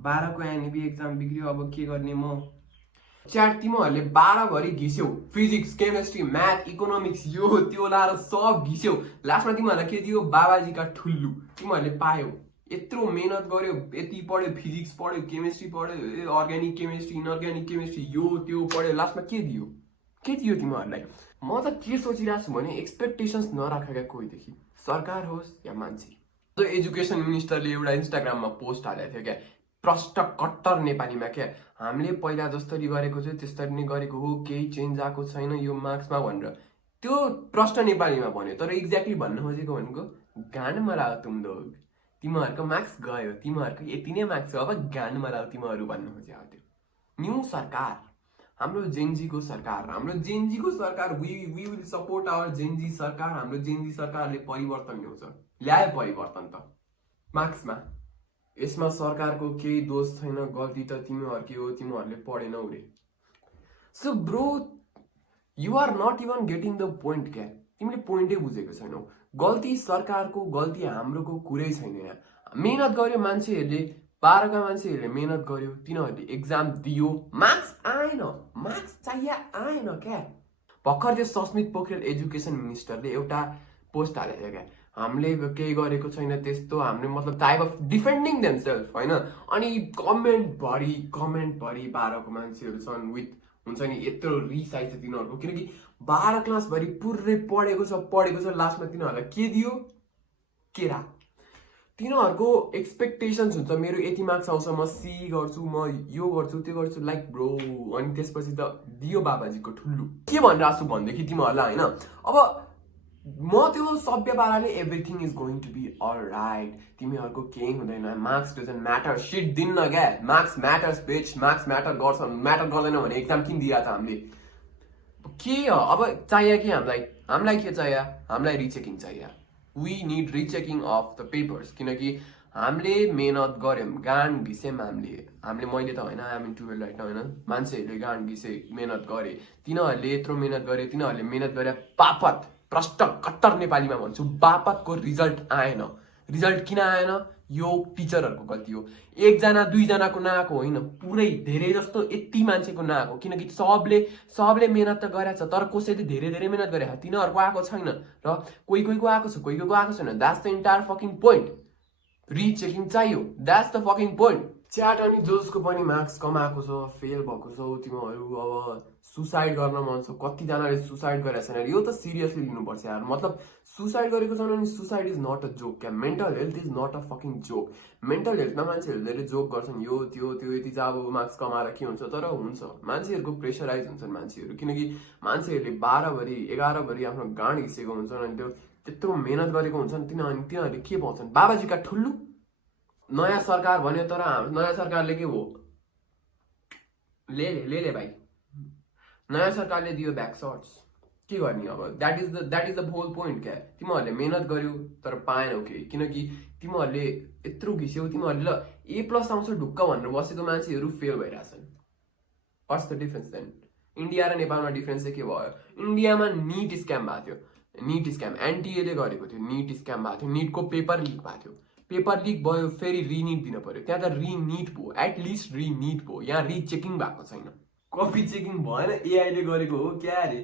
12 को NB exam बिग्रियो, अब के गर्ने म? च्याट तिमीहरूले 12 भरि घिस्यौ, फिजिक्स केमिस्ट्री म्याथ इकोनोमिक्स यो त्यो लाएर सब घिस्यौ, लास्टमा तिमीहरूलाई के दियो? बाबाजीका ठुल्लु। तिमीहरूले पायौ, यत्रो मेहनत गर्यो, यति पढ्यो, फिजिक्स पढ्यो, केमिस्ट्री पढ्यो, अर्ग्यानिक केमिस्ट्री इनअर्ग्यानिक केमिस्ट्री यो त्यो पढ्यो, लास्टमा के दियो? के दियो तिमीहरूलाई? म त के सोचिरहेको छु भने एक्सपेक्टेसन्स नराखेका कोहीदेखि, सरकार होस् या मान्छे। एजुकेसन मिनिस्टरले एउटा इन्स्टाग्राममा पोस्ट हालेको थियो क्या, प्रष्ट कट्टर नेपालीमा क्या, हामीले पहिला जसरी गरेको थियो त्यसरी नै गरेको हो, केही चेन्ज आएको छैन यो मार्क्समा भनेर। त्यो प्रष्ट नेपालीमा भन्यो, तर एक्ज्याक्टली भन्न खोजेको भनेको गानमा लाओ तुम लोग, तिमीहरूको मार्क्स गयो, तिमीहरूको यति नै मार्क्स हो, अब गानमा लाओ तिमीहरू भन्न खोजेको थियो। न्यू सरकार, हाम्रो जेनजीको सरकार, हाम्रो जेनजीको सरकार, we will support our Gen Z सरकार। हाम्रो जेनजी सरकारले परिवर्तन ल्याउँछ, ल्यायो परिवर्तन त मार्क्समा। यसमा सरकारको केही दोष छैन, गल्ती त तिमीहरूकै हो, तिमीहरूले पढेनौ रे। So bro, you are not even getting the point क्या, तिमीले पोइन्टै बुझेको छैनौ। गल्ती सरकारको, गल्ती हाम्रोको कुरै छैन यहाँ। मेहनत गर्यो मान्छेहरूले, 12 का मान्छेहरूले मेहनत गर्यो, तिनीहरूले एक्जाम दियो, मार्क्स आएन, मार्क्स चाहिए आएन क्या। भर्खर त्यो सस्मित पोखरेल एजुकेसन मिनिस्टरले एउटा पोस्ट हालेको थियो क्या, हामीले केही गरेको छैन त्यस्तो, हामीले मतलब टाइप अफ डिफेन्डिङ देमसेल्फ होइन। अनि कमेन्टभरि 12 को मान्छेहरू छन् विथ हुन्छ नि, यत्रो रिस आइछ तिनीहरूको, किनकि 12 क्लासभरि पुरै पढेको छ, लास्टमा तिनीहरूलाई के दियो? केरा। तिनीहरूको एक्सपेक्टेसन्स हुन्छ मेरो यति मार्क्स आउँछ, म सी गर्छु, म यो गर्छु त्यो गर्छु, लाइक ब्रो। अनि त्यसपछि त दियो बाबाजीको ठुल्लु। के भनिरहेको छु भनेदेखि तिमीहरूलाई होइन, अब म त्यो सभ्य पाराले everything is going to be alright, तिमीहरूको केही हुँदैन, मार्क्स डजन्ट म्याटर, सिट दिन्न क्या, marks matters bitch, marks matter गर्छ, म्याटर गर्दैन भने एक्जाम किन दिएको त हामीले? के हो अब चाहियो कि हामीलाई के चाहियो? हामीलाई रिचेकिङ चाहियो। We need rechecking of the papers, किनकि हामीले मेहनत गऱ्यौँ, गान घिस्यौँ हामीले मैले त होइन, हामी 12 राइट होइन, मान्छेहरूले गान घिसे, मेहनत गरे, तिनीहरूले यत्रो मेहनत गरे, तिनीहरूले मेहनत गरे बापत, प्रष्ट कट्टर नेपालीमा भन्छु, बापतको रिजल्ट आएन। रिजल्ट किन आएन? यो टिचरहरूको गल्ती हो। एकजना दुईजनाको नआएको होइन, पुरै धेरै जस्तो यति मान्छेको नआएको, किनकि सबले मेहनत त गरेछ, तर कसैले धेरै मेहनत गरे, तिनीहरूको आएको छैन, र कोही कोहीको आएको छ, कोही कोहीको आएको छैन। That's the entire fucking point. Rechecking चाहियो, that's the fucking point. Chat अनि जसको पनि मार्क्स कमाएको छ, फेल भएको छौ तिमीहरू, अब सुसाइड गर्न मन छ, कतिजनाले सुसाइड गरेको छैन, यो त सिरियसली लिनुपर्छ यार। मतलब सुसाइड गरेको छैन भने suicide is not a joke क्या, mental health is not a fucking joke. Mental हेल्थमा मान्छेहरूले धेरै जोक गर्छन्, यो त्यो यति चाहिँ अब मार्क्स कमाएर के हुन्छ, तर हुन्छ, मान्छेहरूको प्रेसराइज हुन्छन् मान्छेहरू, किनकि मान्छेहरूले 12 भरि 11 भरि आफ्नो गाँड घिसेको हुन्छन्, अनि त्यो त्यत्रो मेहनत गरेको हुन्छन्, तिनीहरूले के पाउँछन्? बाबाजीका ठुल्लु। नयाँ सरकार भन्यो, तर नयाँ सरकारले के हो? ले भाइ, नयाँ सरकारले दियो ब्याक सर्ट्स, के गर्ने अब? That is the whole point क्या। तिमीहरूले मेहनत गर्यो तर पाएनौ केही, किनकि तिमीहरूले यत्रो घिस्यौ, तिमीहरूले ल A+ आउँछ ढुक्क भनेर बसेको मान्छेहरू फेल भइरहेछन्। What's the difference then? India र नेपालमा डिफरेन्स चाहिँ के भयो? इन्डियामा निट स्क्याम भएको थियो, निट स्क्याम एनटिएले गरेको थियो, निट स्क्याम भएको थियो, निटको पेपर लिक भएको थियो, पेपर लिक भयो, फेरि रिनिट दिन पर्यो, त्यहाँ त रिनिट भयो, एटलिस्ट रिनिट भयो, यहाँ रिचेकिङ भएको छैन, कपी चेकिङ भएन, एआईले गरेको हो क्या अरे?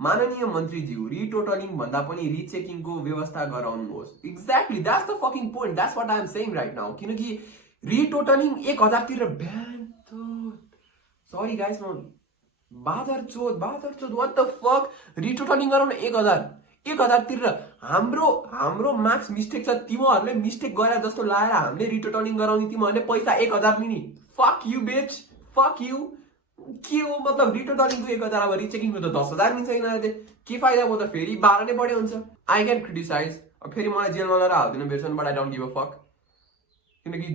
माननीय मन्त्रीज्यू, रिटोटलिङ भन्दा पनि रिचेकिङको व्यवस्था गराउनुहोस्। Exactly, that's the fucking point, that's what I am saying right now. किनकि रिटोटलिङ 1000 तिर बिहान त, सरी गाइस, म बादर चोद व्हाट द फक, रिटोटलिङ गराउन 1000 तिर हाम्रो मार्क्स मिस्टेक छ, तिमीहरूले मिस्टेक गरे जस्तो लाएर हामीले रिटोटलिङ गराउने, तिमीहरूले पैसा 1000 लिने। Fuck you bitch, fuck you. के हो मतलब रिटोटलिङको 1000, अब रिचेकिङको त 10,000 लिन्छ यिनीहरूले, के फाइदा भयो त? फेरि 12 नै बढे हुन्छ। आई क्यान क्रिटिसाइज, अब फेरि मलाई जेलमा लगेर हाल्दिनु बेर्छन्, but I don't give a fuck, किनकि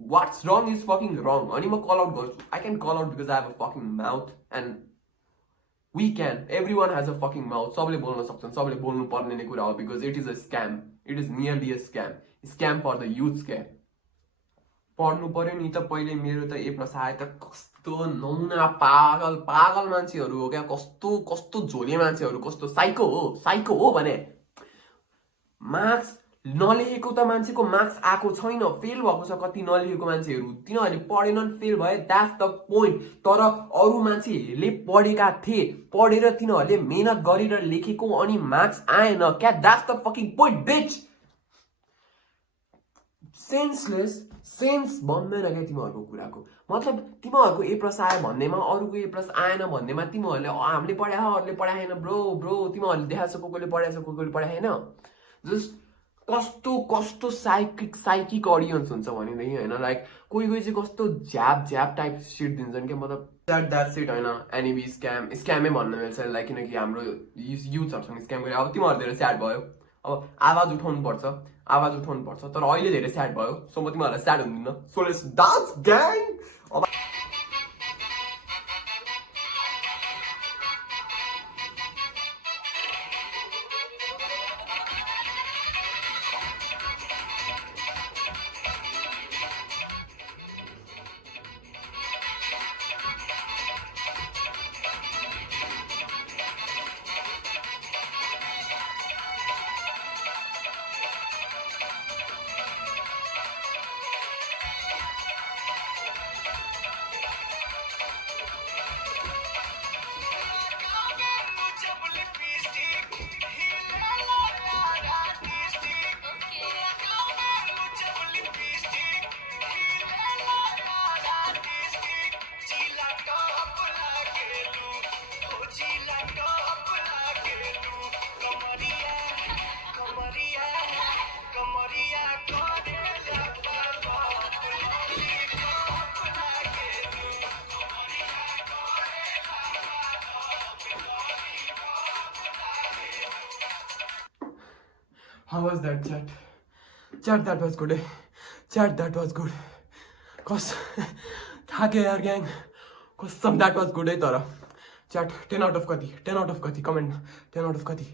what's wrong is fucking wrong. अनि म कल आउट गर्छु, I can call out because I have a fucking mouth, and we can, every one has a fucking mouth, सबले बोल्न सक्छन्, सबले बोल्नु पर्ने नै कुरा हो, because it is a scam, it is nearly a scam for the youth क्या। पढ्नु पर्यो नि त पहिले, मेरो त A+ आयो त, कस्तो नमुना पागल मान्छेहरू हो क्या, कस्तो झोले मान्छेहरू, कस्तो साइको हो भने। मार्क्स नलेखेको त मान्छेको मार्क्स आएको छैन, फेल भएको छ कति नलेखेको मान्छेहरू, तिनीहरूले पढेनन् फेल भए, द्याट्स द पोइन्ट। तर अरू मान्छेहरूले पढेका थिए, पढेर तिनीहरूले मेहनत गरेर लेखेको अनि मार्क्स आएन क्या, that's the fucking point bitch. Sense बन्दैन क्या तिमीहरूको कुराको। मतलब तिमीहरूको A+ आयो भन्नेमा, अरूको A+ आएन भन्नेमा तिमीहरूले हामीले पढाए अरूले पढाएन ब्रो तिमीहरूले देखाएको छ कसले पढाएको छ कसले पढाएन। जस्ट कस्तो साइकिक अडियन्स हुन्छ भनेदेखि होइन, लाइक कोही चाहिँ कस्तो झ्याप टाइप सिट दिन्छन् क्या। मतलब द्याट्स इट होइन, एनिबी स्क्यामै भन्न मिल्छ, लाइक किनकि हाम्रो युथहरूसँग स्क्याम गरे। अब तिमीहरू धेरै स्याड भयो, अब आवाज उठाउनु पर्छ, तर अहिले धेरै स्याड भयो, सो म तिमीहरूलाई स्याड हुँदिनँ। So let's dance gang. अब how was that chat? That was good. That was good. Cause थाके यार ग्याङ, कसम that was good है। तर chat 10 out of कति, 10 out of कति, कमेन्ट 10 out of कति।